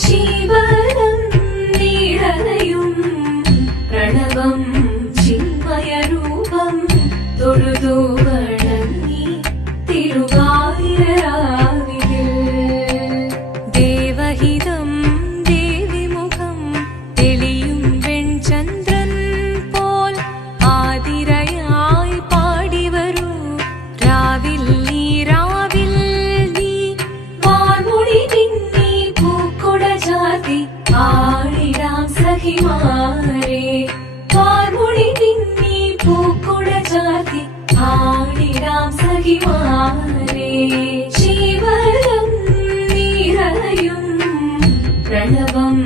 ശിവനം നീളയും പ്രണവം ചിന്മയരൂപം തൊഴുതു വണങ്ങി തിരുവാതിരാവിതിൽ ദേവഹിതം ദേവിമുഖം തെളിയും വെൺചന്ദ്രൻ പോൽ ആതിരയായി പാടിവരൂ രാവിൽ നീ വാർമുടി നിന്നീ പൂക്കൊട ചാർത്തി ആടിടാം സഖിമാരെ വാർമുടി നിന്നീ പൂക്കൊട ചാർത്തി ആടിടാം സഖിമാരെ ശിവനം നീറയും പ്രണവം